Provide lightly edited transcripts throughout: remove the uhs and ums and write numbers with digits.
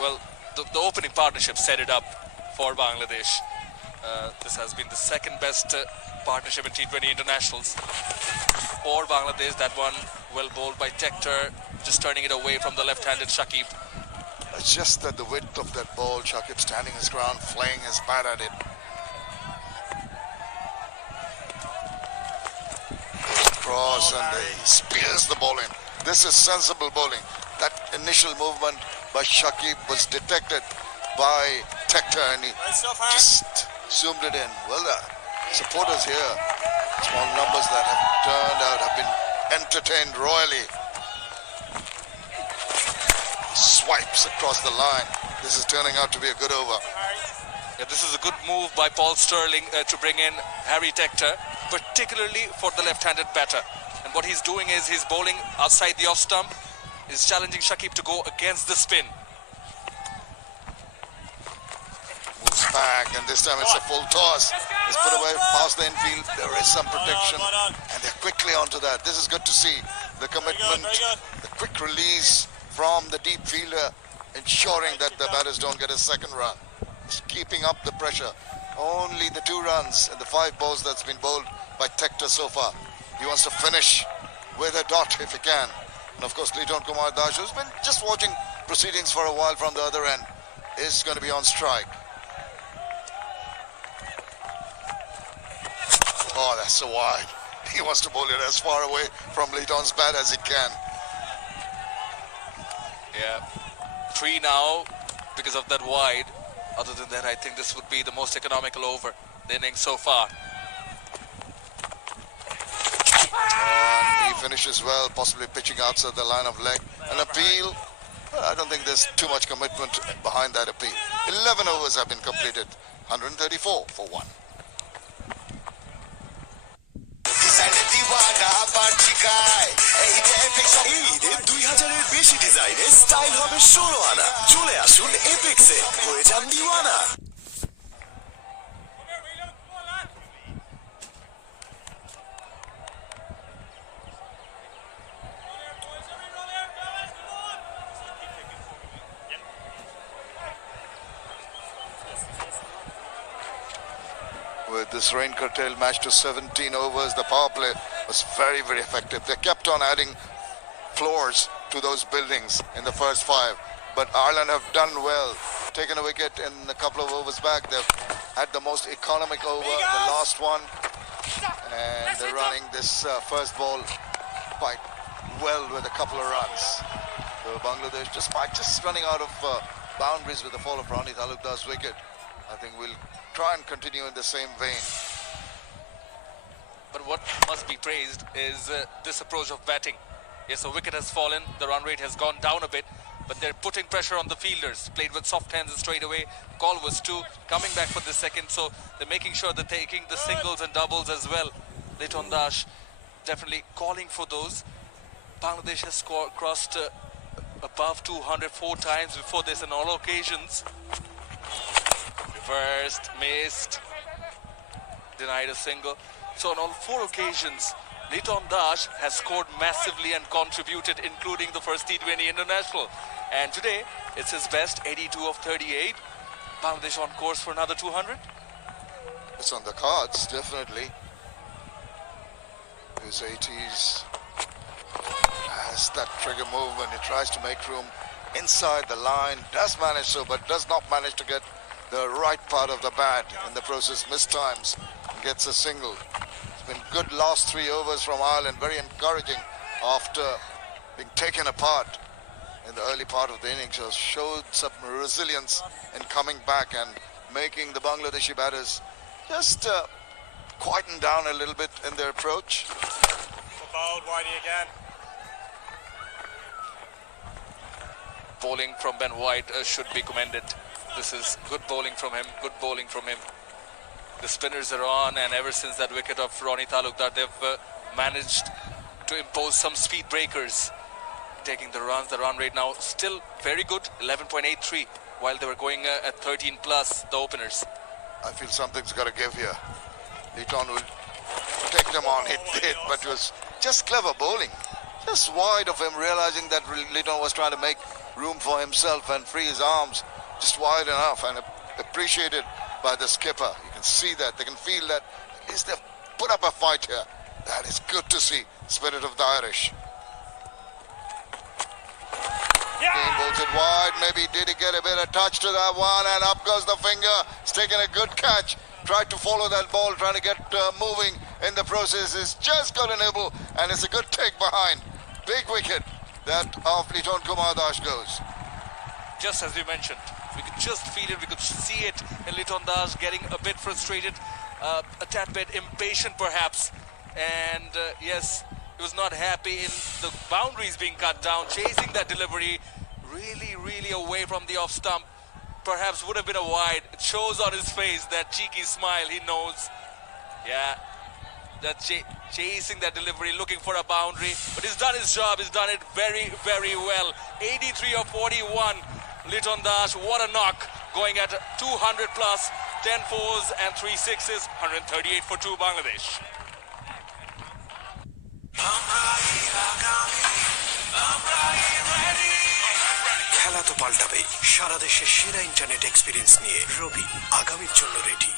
well, the opening partnership set it up for Bangladesh. This has been the second best partnership in T20 internationals for Bangladesh. That one well bowled by Tector, just turning it away from the left-handed Shakib. It's just that the width of that ball, Shakib standing his ground, flaying his bat at it. Cross and he spears the ball in. This is sensible bowling. That initial movement by Shakib was detected by Tector and he just zoomed it in. Well, the supporters here, small numbers that have turned out, have been entertained royally. Swipes across the line. This is turning out to be a good over. Yeah, this is a good move by Paul Sterling to bring in Harry Tector, particularly for the left-handed batter. And what he's doing is he's bowling outside the off stump. He's challenging Shakib to go against the spin. Moves back, and this time it's a full toss. It's put away past the infield. There is some protection, and they're quickly onto that. This is good to see. The commitment, the quick release from the deep fielder, ensuring that the batters don't get a second run. Just keeping up the pressure. Only the 2 runs and the 5 balls that's been bowled by Tector so far. He wants to finish with a dot if he can. And of course, Liton Kumar Dash, who's been just watching proceedings for a while from the other end, is going to be on strike. Oh, that's so wide. He wants to bowl it as far away from Liton's bat as he can. Yeah, 3 now because of that wide. Other than that, I think this would be the most economical over the innings so far. And he finishes well, possibly pitching outside the line of leg. An appeal, well, I don't think there's too much commitment behind that appeal. 11 overs have been completed, 134 for 1. এই ঈদে 2000-এর বেশি ডিজাইনে style হবে 16 আনা। চলে আসুন এপেক্সে, হয়ে যান দিওয়ানা। With this rain curtailed match to 17 overs, the power play was very, very effective. They kept on adding floors to those buildings in the first 5. But Ierlend have done well. Taken a wicket in a couple of overs back. They've had the most economic over, the last one. And they're running this first ball quite well with a couple of runs. So Bangladesh, despite just running out of boundaries with the fall of Ronnie Talukdar's wicket, I think we'll try and continue in the same vein. But what must be praised is this approach of batting. Yes, a wicket has fallen, the run rate has gone down a bit, but they're putting pressure on the fielders. Played with soft hands straight away. Call was 2, coming back for the second, so they're making sure they're taking the singles and doubles as well. Liton Dash definitely calling for those. Bangladesh has crossed above 204 times before this on all occasions. Reversed, missed, denied a single. So on all 4 occasions, Liton Dash has scored massively and contributed, including the first T20 international. And today, it's his best, 82 of 38. Bangladesh on course for another 200. It's on the cards, definitely. His 80s has that trigger movement. He tries to make room inside the line. Does manage so, but does not manage to get the right part of the bat. In the process, mistimes and gets a single. It's been good last 3 overs from Ierlend. Very encouraging after being taken apart in the early part of the innings. So showed some resilience in coming back and making the Bangladeshi batters just quieten down a little bit in their approach. Bowled Whitey again. Bowling from Ben White should be commended. This is good bowling from him, good bowling from him. The spinners are on, and ever since that wicket of Ronnie Talukdar, they've managed to impose some speed breakers. Taking the runs, the run rate now still very good, 11.83, while they were going at 13 plus, the openers. I feel something's got to give here. Liton will take them on, it did, but it was just clever bowling. Just wide of him, realizing that Liton was trying to make room for himself and free his arms just wide enough, and appreciated by the skipper. You can see that, they can feel that. At least they've put up a fight here. That is good to see. Spirit of the Irish. Kane bowls it wide. Maybe did he get a bit of touch to that one? And up goes the finger. It's taken a good catch. Tried to follow that ball, trying to get moving in the process. It's just got a nibble, and it's a good take behind. Big wicket that of Liton Kumar Das goes. Just as we mentioned, we could just feel it, we could see it in Liton Das getting a bit frustrated, a tad bit impatient perhaps. And yes, he was not happy in the boundaries being cut down, chasing that delivery really away from the off stump. Perhaps would have been a wide. It shows on his face that cheeky smile. He knows, yeah, that chasing that delivery, looking for a boundary. But he's done his job. He's done it very well. 83 of 41. Liton Das, what a knock. Going at 200 plus, 10 fours and 3 sixes, 138 for 2 Bangladesh. খেলা তো পাল্টাবে সারা দেশে সেরা internet experience নিয়ে রবি আগামীর জন্য ready.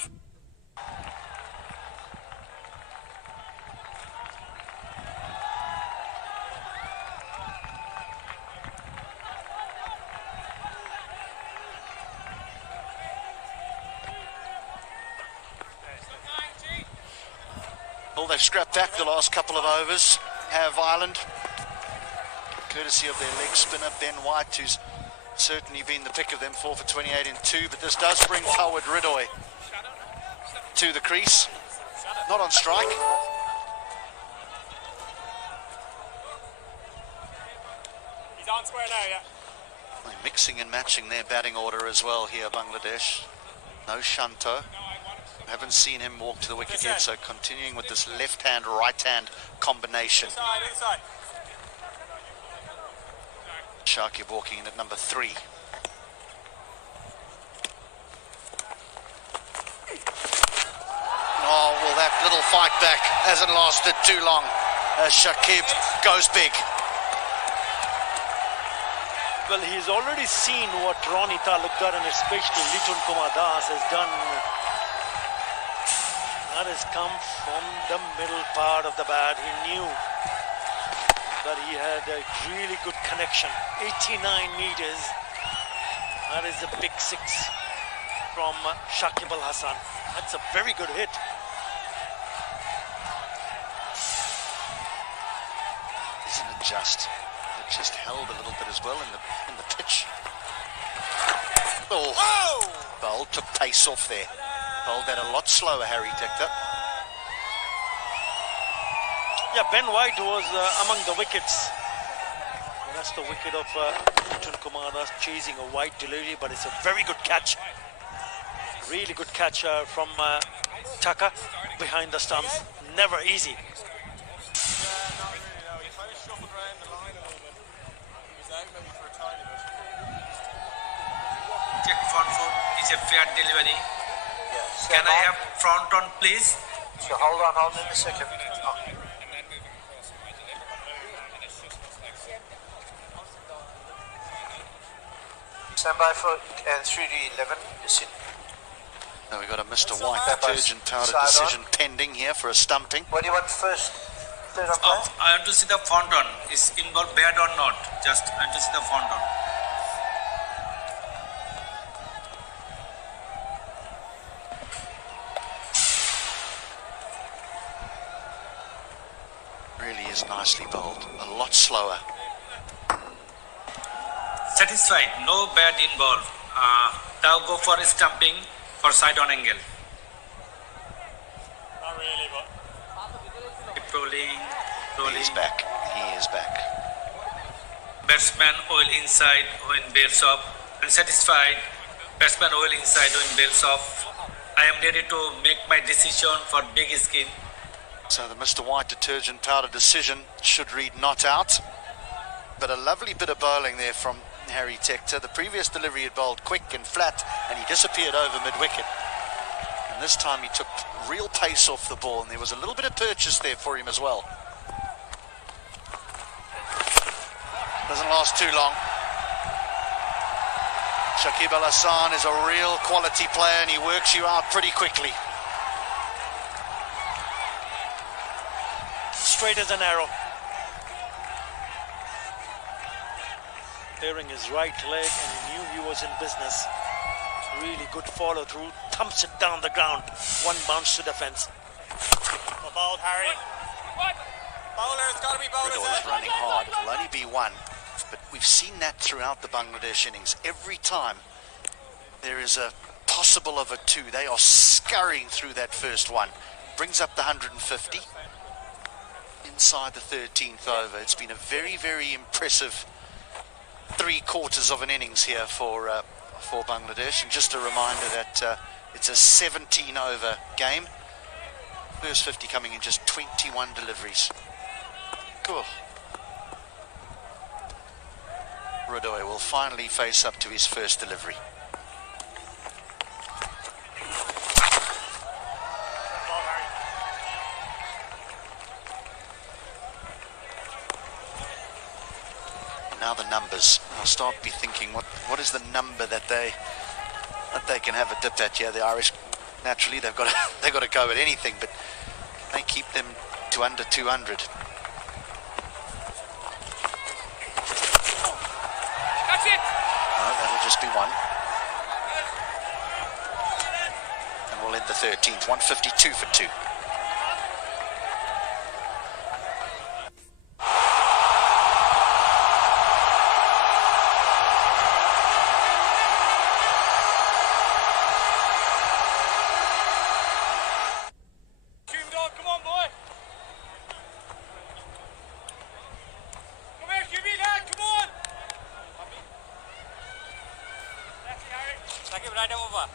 Well, they've scrapped back the last couple of overs, have Ierlend, courtesy of their leg spinner, Ben White, who's certainly been the pick of them, 4 for 28 in 2, but this does bring forward Ridoy to the crease, not on strike. He's on square now, yeah. They're mixing and matching their batting order as well here, Bangladesh. No Shanto. Haven't seen him walk to the wicket yet, so continuing with this left-hand, right-hand combination. Inside. Shakib walking in at number 3. Oh, well, that little fight back hasn't lasted too long as Shakib goes big. Well, he's already seen what Ronnie Talukdar and especially Liton Kumar Das has done. That has come from the middle part of the bat. He knew that he had a really good connection. 89 meters. That is a big 6 from Shakib Al Hasan. That's a very good hit. Isn't it just? It just held a little bit as well in the pitch. Oh, Bowl took pace off there. Bowled that a lot slower, Harry Tector. Yeah, Ben White was among the wickets. That's the wicket of Liton Kumar Das, chasing a wide delivery, but it's a very good catch. Really good catch from Taka behind the stumps. Never easy. Not really, no. He kind of shuffled around the line a little bit. He was out maybe for a tiny bit. Check front foot. It's a fair delivery. Can I have front on, please? So hold on in a second. Stand by for 3 to 11. Now we've got a Mr. White detergent powder decision pending here for a stumping. What do you want first? Third umpire? I want to see the front on. Is involved bad or not? Just I want to see the front on. Really is nicely bowled. A lot slower. Satisfied. No bad involved. Now go for a stumping for side on angle. Not really, but Keep rolling. He is back. He is back. Batsman oil inside when bails off. Unsatisfied. Batsman oil inside when bails off. I am ready to make my decision for big skin. So the Mr. White detergent powder decision should read not out. But a lovely bit of bowling there from Harry Tector. The previous delivery had bowled quick and flat, and he disappeared over mid-wicket. And this time he took real pace off the ball, and there was a little bit of purchase there for him as well. Doesn't last too long. Shakib Al Hassan is a real quality player and he works you out pretty quickly. Straight as an arrow. Clearing his right leg and he knew he was in business. Really good follow through. Thumps it down the ground. One bounce to defense. Ball, Harry. Bowler, it's got to be bowlers. Riddle is running hard. It will only be one. But we've seen that throughout the Bangladesh innings. Every time there is a possible of a two, they are scurrying through that first one. Brings up the 150 inside the 13th over. It's been a very, very impressive 3/4 of an innings here for Bangladesh. And just a reminder that it's a 17 over game. First 50 coming in just 21 deliveries. Cool. Rodoy will finally face up to his first delivery. Now the numbers. I'll start be thinking, what is the number that they can have a dip at? Yeah, the Irish naturally they've got to go at anything, but they keep them to under 200. That's it. No, that'll just be one. And we'll end the 13th. 152 for two. Come on, boy. Come here, QB lad, come on. That's it, Harry. Take it right over.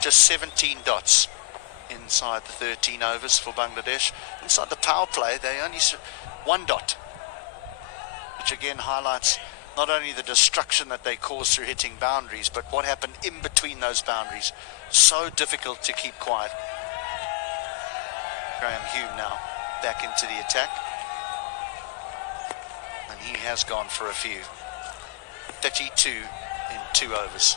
Just 17 dots inside the 13 overs for Bangladesh. Inside the power play, they only 1 dot, which again highlights not only the destruction that they cause through hitting boundaries, but what happened in between those boundaries. So difficult to keep quiet. Graham Hume now back into the attack. And he has gone for a few. 32 in 2 overs.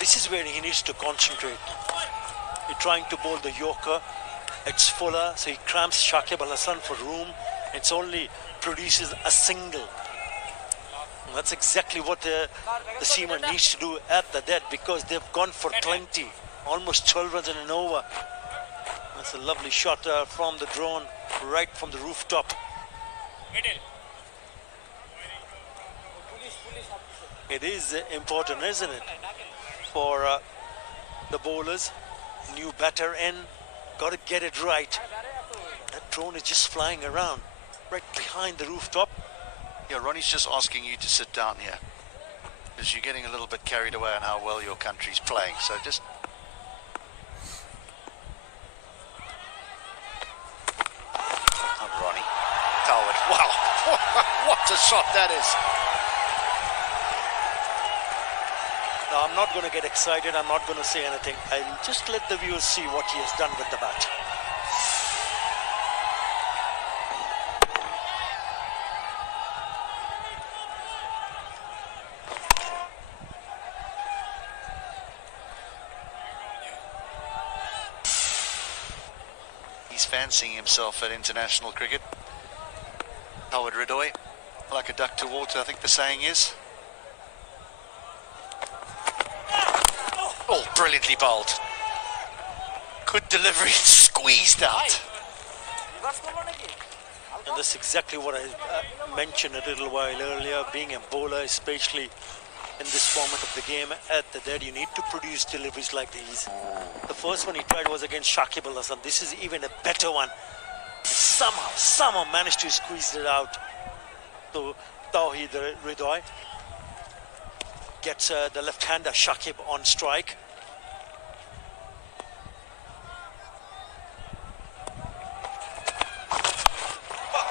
This is where he needs to concentrate. He's trying to bowl the Yorker. It's fuller, so he cramps Shakib Al Hassan for room. It's only produces a single. And that's exactly what the seamer needs to do at the dead, because they've gone for 20, almost 12 runs in an over. That's a lovely shot from the drone, right from the rooftop. It is important, isn't it, for the bowlers, new batter in. Got to get it right. That drone is just flying around right behind the rooftop. Yeah, Ronnie's just asking you to sit down here because you're getting a little bit carried away on how well your country's playing. So just... Oh, Ronnie. Coward. Wow. What a shot that is. Now, I'm not going to get excited. I'm not going to say anything. I'll just let the viewers see what he has done with the bat. He's fancying himself at international cricket. Howard Ridoy, like a duck to water, I think the saying is. Oh, brilliantly bowled. Good delivery, squeezed out. And that's exactly what I mentioned a little while earlier. Being a bowler, especially in this format of the game, at the dead, you need to produce deliveries like these. The first one he tried was against Shakib Al Hassan. This is even a better one. Somehow managed to squeeze it out. So Toffee Ridoy gets the left-hander Shakib on strike.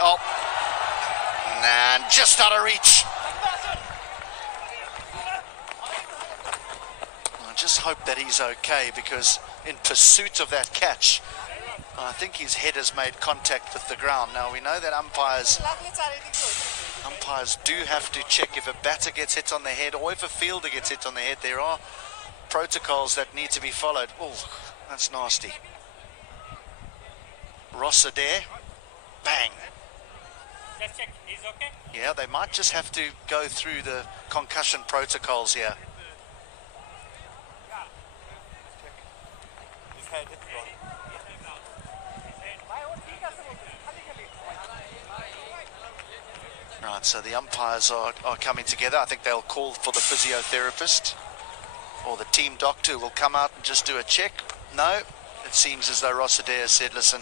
Oh, and just out of reach. Just hope that he's okay, because in pursuit of that catch, I think his head has made contact with the ground. Now, we know that umpires do have to check if a batter gets hit on the head or if a fielder gets hit on the head. There are protocols that need to be followed. Oh, that's nasty. Ross Adair, bang. Just check, he's okay? Yeah, they might just have to go through the concussion protocols here. His head hit the ground. Right, so the umpires are coming together. I think they'll call for the physiotherapist or the team doctor, who will come out and just do a check. No, it seems as though Ross Adair said, listen,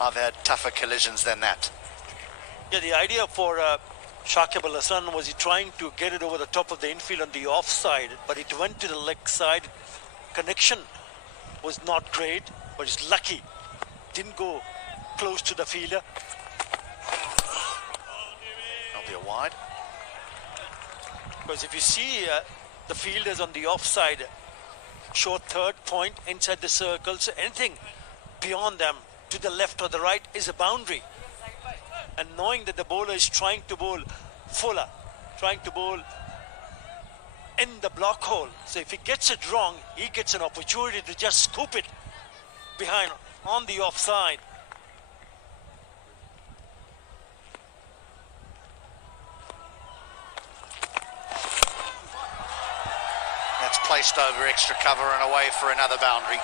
I've had tougher collisions than that. Yeah, the idea for Shakib Al Hassan was he trying to get it over the top of the infield on the offside, but it went to the leg side. Connection was not great, but he's lucky. Didn't go close to the fielder. That'll be a wide. Because if you see the fielders on the offside, short third point inside the circle, so anything beyond them to the left or the right is a boundary. And knowing that the bowler is trying to bowl fuller, trying to bowl in the block hole, so if he gets it wrong, he gets an opportunity to just scoop it behind on the offside. That's placed over extra cover and away for another boundary.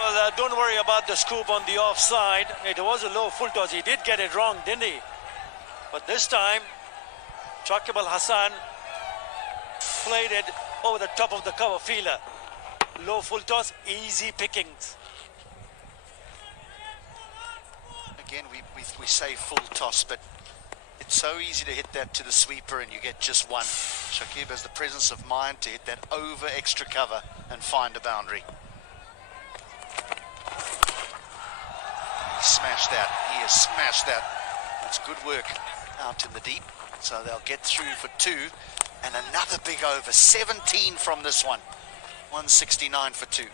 Well, don't worry about the scoop on the offside. It was a low full toss. He did get it wrong, didn't he? But this time, Shakib Al Hassan played it over the top of the cover fielder. Low full toss, easy pickings. Again, we say full toss, but it's so easy to hit that to the sweeper and you get just one. Shakib has the presence of mind to hit that over extra cover and find a boundary. Smashed that. He has smashed that. That's good work out in the deep. So they'll get through for two. And another big over. 17 from this one. 169 for two.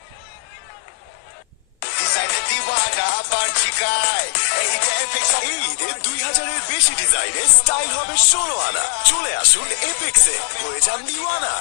ঈদে 2000-এর বেশি ডিজাইনে style হবে 16 আনা। চলে আসুন এপেক্সে, হয়ে যান দিওয়ানা।